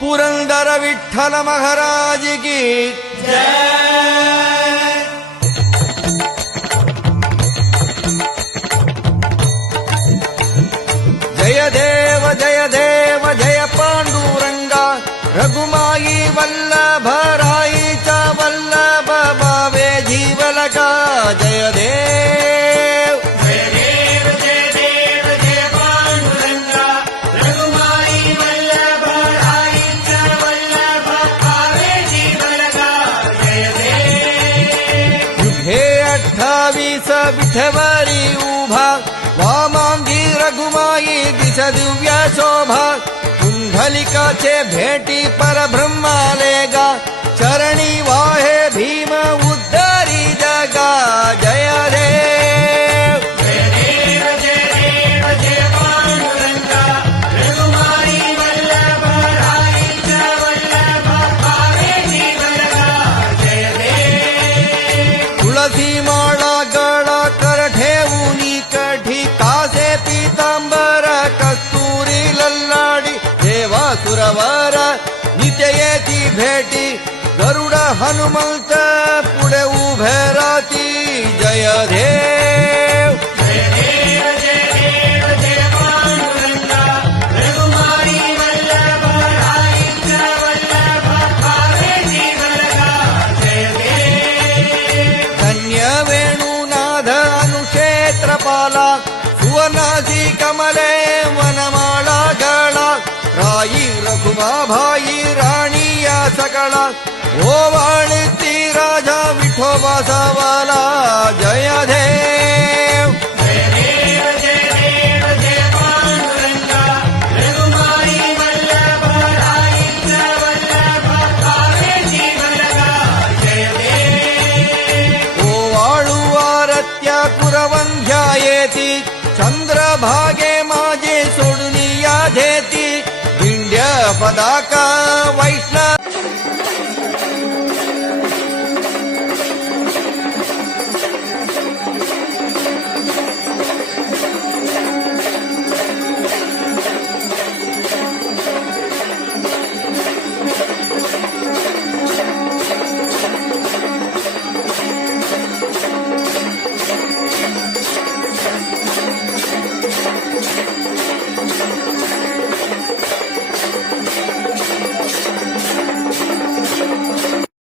पुरंदर विठ्ठल महाराज की जय। जय देव जय देव जय पांडुरंगा रघुमाई वल्लभ राईचा वल्लभ भावे जीवलका जय देव। जय देव जय देव जय पांडुरंगा रघुमाई वल्लभ राईचा वल्लभ भावे जीवलका जय देव। युगे 28 विठवरी उभा वामांगी रघुमाई दिस दिव्य शोभा कुंडलिकाचे भेटी परब्रह्माले गा चरणी वाहे भीम उद्धारी जगा जय देव। जय देव जय देव जय पांडुरंगा रघुमाई वल्लभ राईचा वल्लभ भावे जीवलका जय देव। तुळसी माळा गळा कर ठेवूनी कठी कासे पीतांबर कस्तुरी लल्लाडी देवा सुरवर नित्य येती भेटी गरुड हनुमंत पुढे उभे राती जय देव। जय देव जय देव जय पांडुरंगा रघुमाई वल्लभ राईचा वल्लभ भावे जीवलका जय देव। धन्य वेणुनाथ अनुक्षेत्रपाला सुवर्णासी कमले वनमाळा गळा राई रघुमाभाई राणीया सकळा ओवाळती राजा विठोबा सावाला जय देव। जय देव जय देव जय पांडुरंगा रघुमाई वल्लभ राईचा वल्लभ भावे जीवलका जय देव। ओवाळू आरत्या कुरवंध्या येती चंद्रभागे माझे सोडून या धेती दिंड्या पदाका